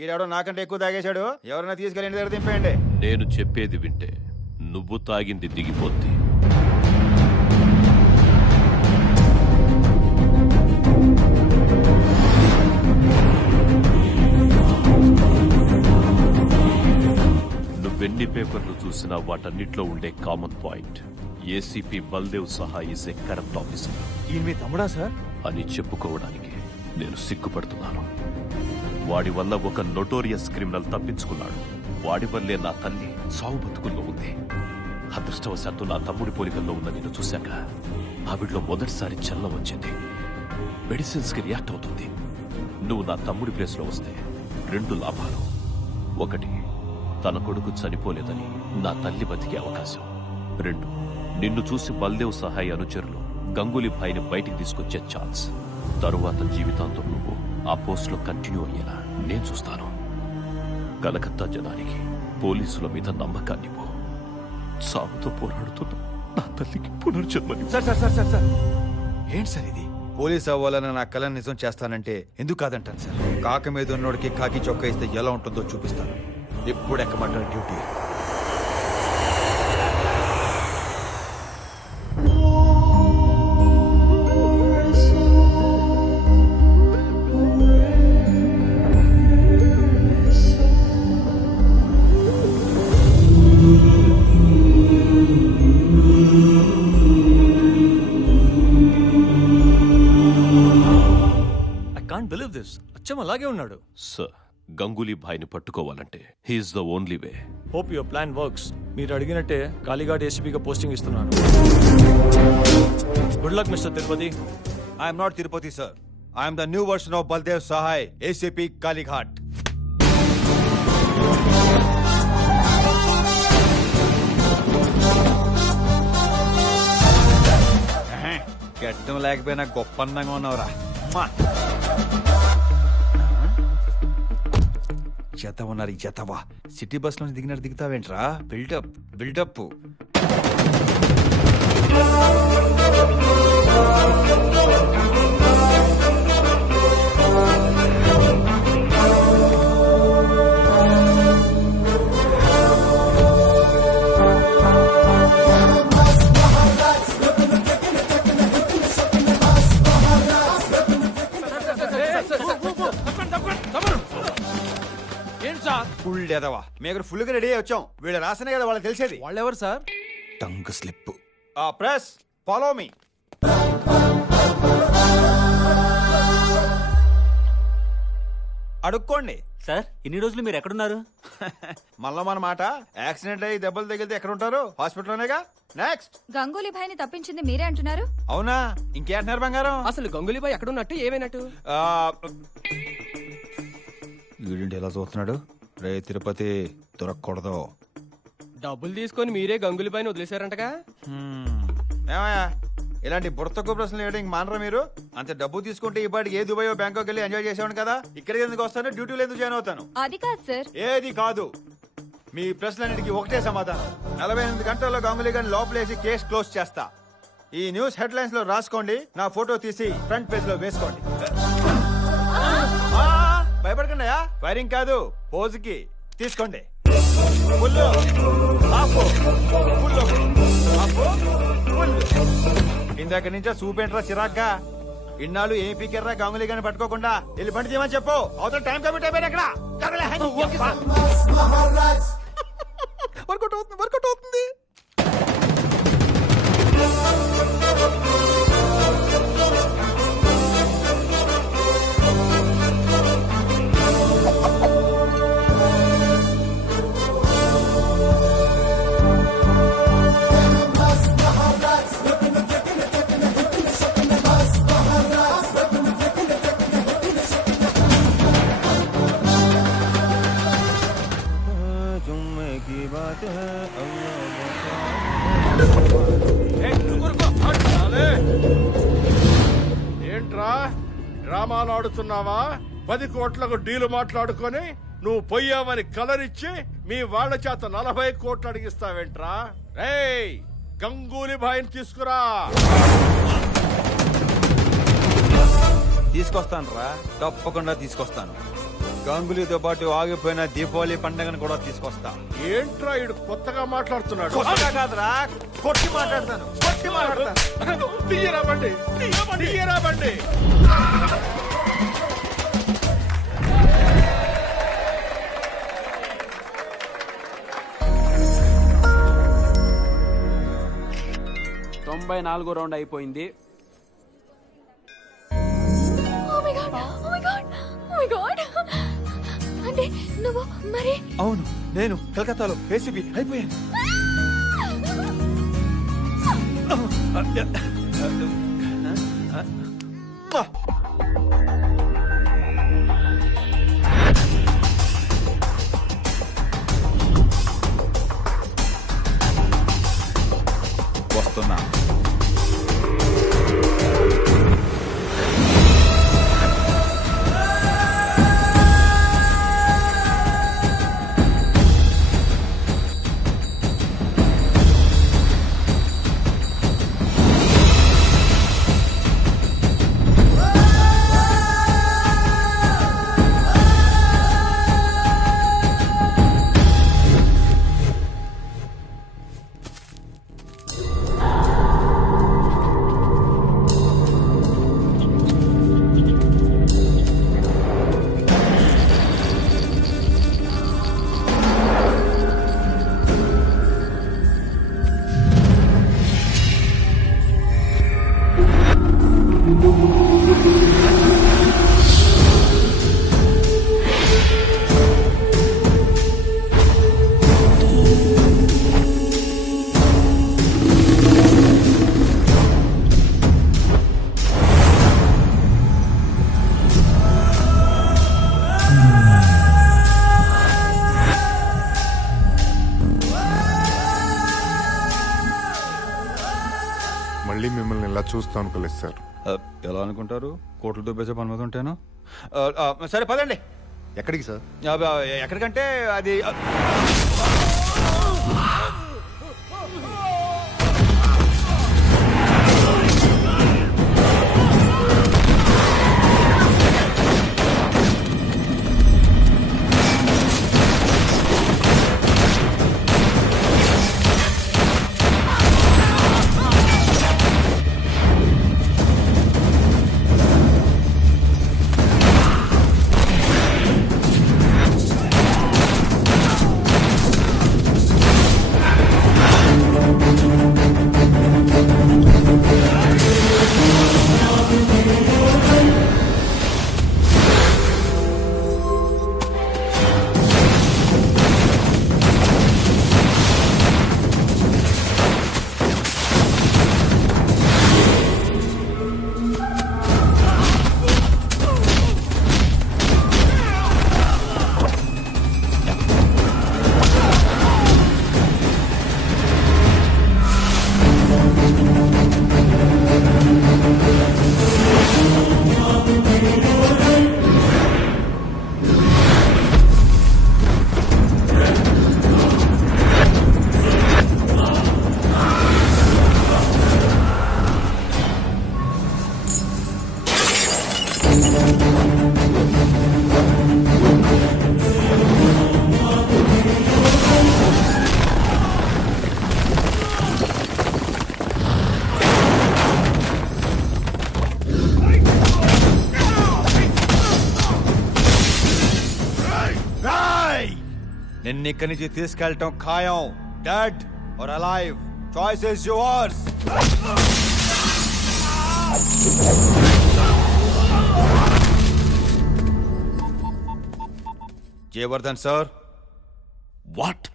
ఈడెవడో నాకంటే ఎక్కువ తాగేశాడు. ఎవరైనా తీసుకెళ్ళి ఇంటి దగ్గర దింపేయండి. నేను చెప్పేది వింటే నువ్వు తాగింది దిగిపోద్ది. నువ్వెన్ని పేపర్లు చూసినా వాటన్నిట్లో ఉండే కామన్ పాయింట్, ఏసీపీ బల్దేవ్ సహా ఈజ్ ఏ కరప్ట్ ఆఫీసర్. ఈయన మీ తమ్ముడా సార్? అని చెప్పుకోవడానికి నేను సిగ్గుపడుతున్నాను. వాడి వల్ల ఒక నోటోరియస్ క్రిమినల్ తప్పించుకున్నాడు. వాడి వల్లే నా తల్లి సావు బతుకుల్లో ఉంది. అదృష్టవశాత్తు నా తమ్ముడి పోలికల్లో ఉన్న నేను చూశాక ఆవిడలో మొదటిసారి చలనం వచ్చింది. మెడిసిన్స్ కి రియాక్ట్ అవుతుంది. నువ్వు నా తమ్ముడి ప్లేస్ లో వస్తే 2 లాభాలు. 1, తన కొడుకు చనిపోలేదని నా తల్లి బతికే అవకాశం. 2, నిన్ను చూసి బల్దేవ్ సహాయ అనుచరులు గంగూలీ భాయ్ని బయటికి తీసుకొచ్చే ఛాన్స్. తరువాత జీవితాంతం నువ్వు ఆ పోస్ట్ లో కంటిన్యూ అయ్యేలా నేను చూస్తాను. కలకత్తా జనానికి పోలీసుల మీద నమ్మకాన్ని పో. సాగుతో పోరాడుతున్న నా తల్లికి పునర్జన్మని. Sir sir sir sir sir ఏంటి సార్ ఇది? పోలీస్ అవ్వాలని నా కళను నిజం చేస్తానంటే ఎందుకు కాదంటాను సార్. కాక మీద ఉన్నోడికి కాకి చొక్కా ఇస్తే ఎలా ఉంటుందో చూపిస్తాను. ఎప్పుడు ఎక్కమంటారు డ్యూటీ? అచ్చం అలాగే ఉన్నాడు. సార్, గంగూలీ భాయ్ని పట్టుకోవాలంటే he's the only way. Hope your plan works. మీరు అడిగినట్టే కాళీఘాట్ ఏసీపీగా పోస్టింగ్ ఇస్తున్నాను. Good luck mister Tirupati. I'm not Tirupati sir. I'm the new version of Baldev Sahay, ACP Kalighat. గడ్డం లేకపోయినా గొప్ప అందంగా ఉన్నావురా. జత ఉన్నారు. జతవా సిటీ బస్ నుంచి దిగినట్టు దిగుతావేంట్రా? Buildup buildup. ఫుల్ ఎదవా. మేము ఫుల్ గా రెడీ అయ్యి వచ్చాం. వీళ్ళ రాసనే కదా వాళ్ళకి తెలిసేది. వాళ్ళెవరు sir? Tongue slip. Press follow me. అడుక్కోండి సార్. ఇన్ని రోజులు మీరు ఎక్కడున్నారు? మళ్ళా మన మాట. యాక్సిడెంట్ అయ్యి దెబ్బలు తగిలితే ఎక్కడ ఉంటారు? హాస్పిటల్లోనేగా. నెక్స్ట్. గంగూలీ భాయ్ని తప్పించింది మీరే అంటున్నారు? అవునా? ఇంకేంటున్నారు బంగారం? అసలు గంగూలీ భాయ్ ఎక్కడున్నట్టు ఏమైనట్టు? వీడింటి ఎలా చూస్తున్నాడు? రే తిరుపతి, దొరకకూడదు. డబ్బులు తీసుకొని మీరే గంగూలీ భాయ్ని వదిలేశారంటగా? ఏమయ్యా ఇలాంటి బుర్తకు ప్రశ్నలు వేయడం మానరా మీరు? అంత డబ్బు తీసుకుంటే ఈ పాటికి ఏ దుబాయ్ బ్యాంకాక్ వెళ్ళి ఎంజాయ్ చేసేవాడు కదా. ఇక్కడికి ఎందుకు వస్తాను? డ్యూటీలో ఎందుకు జాయిన్ అవుతాను? అది కాదు సార్. ఏది కాదు. మీ ప్రశ్నలన్నిటికీ ఒకటే సమాధానం. 48 గంటల్లో గంగూలీ గారిని లోపలేసి కేసు క్లోజ్ చేస్తా. ఈ న్యూస్ హెడ్ లైన్స్ లో రాసుకోండి. నా ఫోటో తీసి ఫ్రంట్ పేజ్ లో వేసుకోండి. భయపడకండి. ఫైరింగ్ కాదు, పోజుకి తీసుకోండి. ఇందాక నుంచే సూపేంట్రా చిరాగ్గా. ఇన్నాళ్ళు ఏం పీకెర్రా గంగూలీ గారిని పట్టుకోకుండా. వెళ్ళి బండి తీయమని చెప్పు. అవతల టైం కమిట్ అయిపోయారు. ఎక్కడ వర్కౌట్ అవుతుంది, వర్కౌట్ అవుతుంది. ఏంట్రా డ్రామాలు ఆడుతున్నావా? 10 కోట్లకు డీలు మాట్లాడుకొని నువ్వు పోయావని కలరిచ్చి మీ వాళ్ళ చేత 40 కోట్లు అడిగిస్తావేంట్రా? రేయ్, గంగూలీ భాయ్ని తీసుకురా. తీసుకొస్తాను రా, తప్పకుండా తీసుకొస్తాను. గంగులీతో పాటు ఆగిపోయిన దీపావళి పండుగను కూడా తీసుకొస్తా. ఏంట్రా ఇడు కొత్తగా మాట్లాడుతున్నాడు? కొత్తగా కాదురా, కొట్టి మాట్లాడతాను, కొట్టి మాట్లాడతాను. తీయరా బండి, తీయరా బండి. తొంభై 94 రౌండ్ అయిపోయింది. అంటే నువ్వు మరి అవును, నేను కలకత్తాలో ఏసీపీ అయిపోయాను. వస్తున్నా. మళ్ళీ మిమ్మల్ని ఇలా చూస్తాం అనుకోలేదు సార్. ఎలా అనుకుంటారు? కోట్లు దుబ్బేసే పని మీద ఉంటాను. సరే పదండి. ఎక్కడికి సార్? ఎక్కడికంటే అది నిన్ను ఇక్కడి నుంచి తీసుకెళ్ళటం ఖాయం. Dead or alive, choice is yours. Jayavardhan sir. What?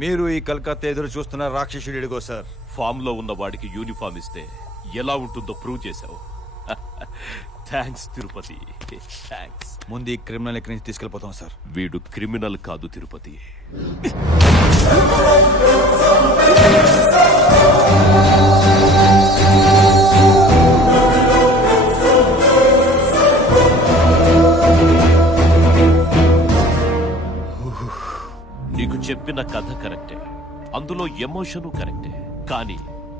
మీరు ఈ కలకత్తా ఎదురు చూస్తున్న రాక్షసుడు ఇడిగో సార్. ఫామ్ లో ఉన్న వాడికి యూనిఫామ్ ఇస్తే ఎలా ఉంటుందో ప్రూవ్ చేశావు. Thanks Tirupati, thanks. ముందు ఈ క్రిమినల్ ఎక్కడి నుంచి తీసుకెళ్ళిపోతాం సార్. వీడు క్రిమినల్ కాదు తిరుపతి. నీకు చెప్పిన కథ కరెక్టే, అందులో ఎమోషను కరెక్టే, కానీ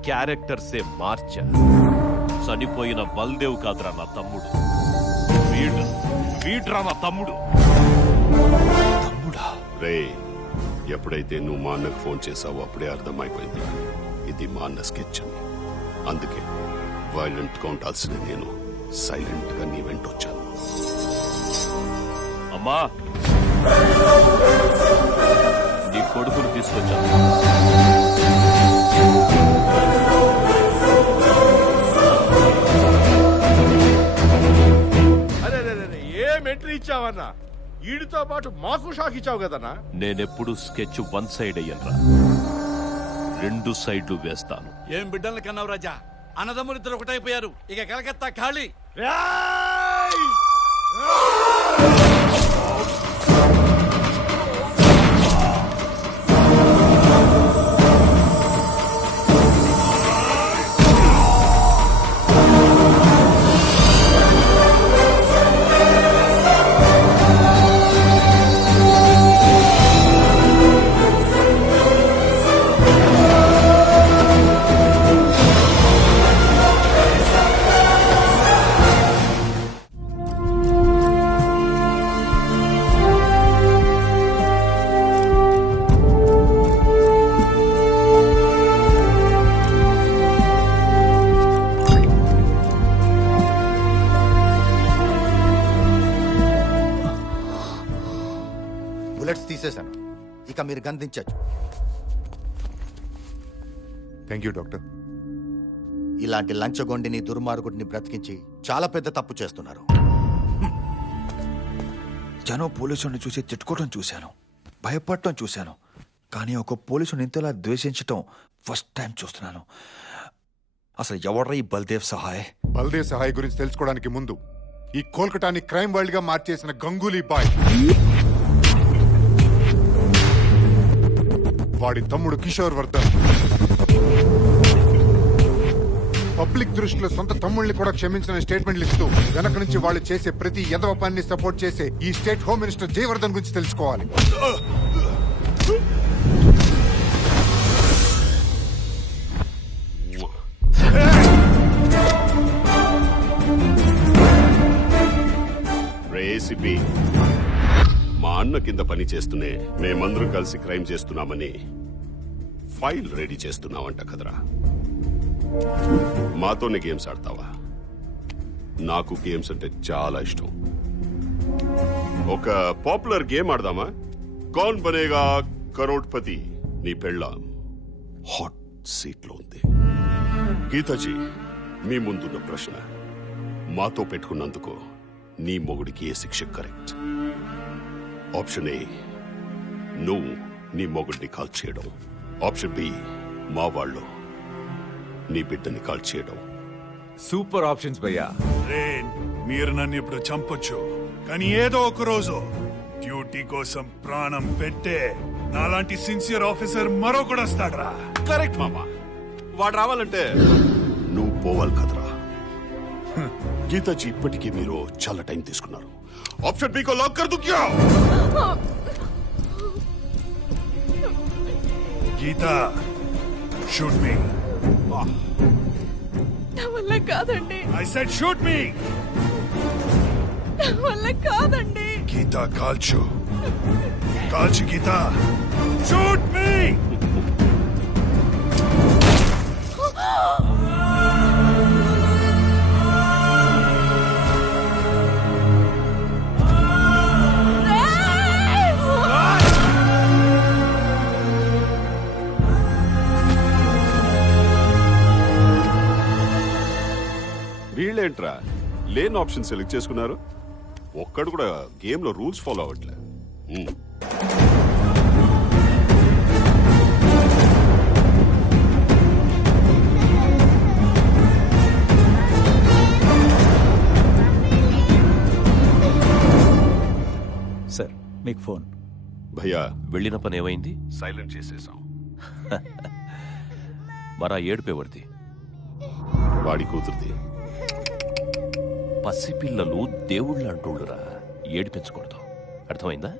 క్యారెక్టర్సే మార్చా. చనిపోయిన బల్దేవ్ కాదురా నా తమ్ముడు, వీడ్రా నా తమ్ముడు. తమ్ముడా? రే, ఎప్పుడైతే నువ్వు మా అన్నకు ఫోన్ చేసావో అప్పుడే అర్థమైపోయింది ఇది మా అన్న స్కెచ్ అని. అందుకే వైలెంట్ గా ఉండాల్సిన నేను సైలెంట్ గా నీ వెంట వచ్చాను. అమ్మా, నీ కొడుకును తీసుకొచ్చాను. అరే ఏం ఎంట్రీ ఇచ్చావన్నా? ఈడితో పాటు మాకు షాక్ ఇచ్చావు కదన్నా. నేనెప్పుడు స్కెచ్ వన్ సైడ్ అయ్యనరా, రెండు సైడ్లు వేస్తాను. ఏం బిడ్డలు కన్నావు రాజా? అన్నదమ్ములిద్దరు ఒకటైపోయారు. ఇక కలకత్తా ఖాళీ. బుల్లెట్స్ తీసేశాను, ఇక మీరు గంధించచ్చు. Thank you doctor. ఇలాంటి లంచగొండిని దుర్మార్గుడిని బ్రతికించి చాలా పెద్ద తప్పు చేస్తున్నారు. జనం పోలీసుని చూసి తిట్టుకోవడం చూశాను, భయపడటం చూశాను, కానీ ఒక పోలీసుని ఇంతలా ద్వేషించటం ఫస్ట్ టైం చూస్తున్నాను. అసలు ఎవడ్రా ఈ బల్దేవ్ సహాయ్? బల్దేవ్ సహాయ్ గురించి తెలుసుకోవడానికి ముందు ఈ కోల్కతాని క్రైమ్ వరల్డ్ గా మార్చేసిన గంగూలీ బాయ్, వాడి తమ్ముడు కిషోర్ వర్ధన్, పబ్లిక్ దృష్టిలో సొంత తమ్ముళ్ళని కూడా క్షమించిన స్టేట్మెంట్లు ఇస్తూ వెనక నుంచి వాళ్ళు చేసే ప్రతి ఎదవ పనిని సపోర్ట్ చేసే ఈ స్టేట్ హోమ్ మినిస్టర్ జయవర్ధన్ గురించి తెలుసుకోవాలి. రేసిపి మా అన్న కింద పని చేస్తూనే మేమందరం కలిసి క్రైమ్ చేస్తున్నామని ఫైల్ రెడీ చేస్తున్నావంట కదరా. మాతోనే గేమ్స్ ఆడతావా? నాకు గేమ్స్ అంటే చాలా ఇష్టం. ఒక పాపులర్ గేమ్ ఆడదామా? కౌన్ బనేగా కరోడ్పతి. నీ పెళ్ళాం హాట్ సీట్ లో ఉంది. గీతాజీ, మీ ముందున్న ప్రశ్న, మాతో పెట్టుకున్నందుకు నీ మొగుడికి ఏ శిక్ష కరెక్ట్? ఆప్షన్ ఏ, నువ్వు నీ మొగుడిని కాల్ చేయడం. ఆప్షన్ బి, మా వాళ్ళు నీ బిడ్డని కాల్ చేయడం. సూపర్ ఆప్షన్స్ భయ్యా. మీరు నన్ను ఇప్పుడు చంపొచ్చు, కానీ ఏదో ఒక రోజు డ్యూటీ కోసం ప్రాణం పెట్టే నాలాంటి సిన్సియర్ ఆఫీసర్ మరొకడు వస్తాడ్రా. కరెక్ట్ మామా, వాడు రావాలంటే నువ్వు పోవాలి కదరా. గీతాజీ, ఇప్పటికీ మీరు చాలా టైం తీసుకున్నారు. ఆప్షన్ బి కో లాక్ కర్ దు క్యా? గీతా, షూట్ మీ. నా వల్ల కాదండి, ఐ సెడ్ షూట్ మీ. నా వల్ల కాదండి. గీతా, కాల్చు కాల్చు గీతా, షూట్ మీ. వీళ్ళేంట్రా లేని ఆప్షన్ సెలెక్ట్ చేసుకున్నారు? ఒక్కడు కూడా గేమ్ లో రూల్స్ ఫాలో అవ్వట్లే. నీకు ఫోన్. భయ్యా వెళ్ళిన పని ఏమైంది? సైలెంట్ చేసేసాం. మరా ఏడుపేవరిది? వాడి కూతురుది. పసిపిల్లలు దేవుళ్ళ అంటోళ్ళురా, ఏడిపించకూడదు. అర్థమైందా?